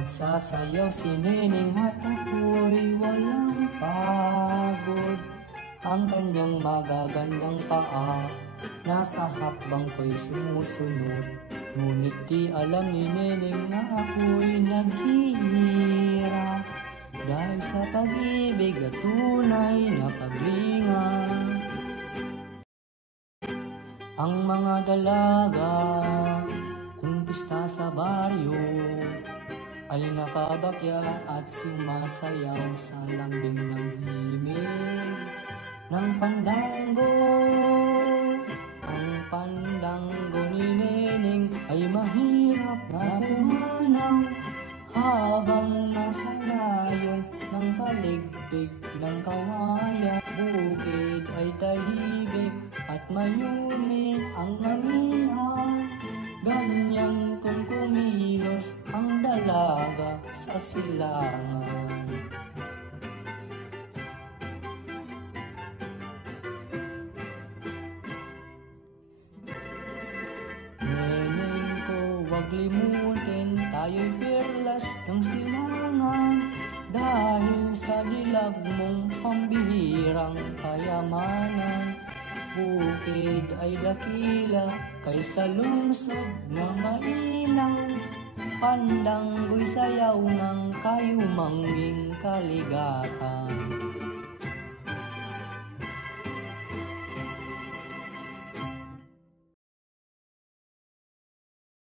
Nagsasayaw si Neneng at ako'y walang pagod. Ang kanyang magagandang paa nasa hakbang ko'y sumusunod. Ngunit di alam ni Neneng na ako'y naghihirap dahil sa pag-ibig at tunay na paglinga. Ang mga dalaga kung pista sa baryo ay nakabakya at sumasayaw sa lambing ng himig ng pandango. Ang pandango ni Neneng ay mahirap na pumanaw habang nasa layon ng paligpig ng kawayan. Bukid ay tahimik at mayumit ang amihan. Ganyan kung kumilos ang dalaga sa silangan. Neneng ko, wag limutin, tayo'y perlas ng silangan. Dahil sa dilag mong pambihirang kayamanan. Bukid ay dakila kaysa lungsod na mailaw. Pandanggo'y sayaw ng kayumangging kaligatan.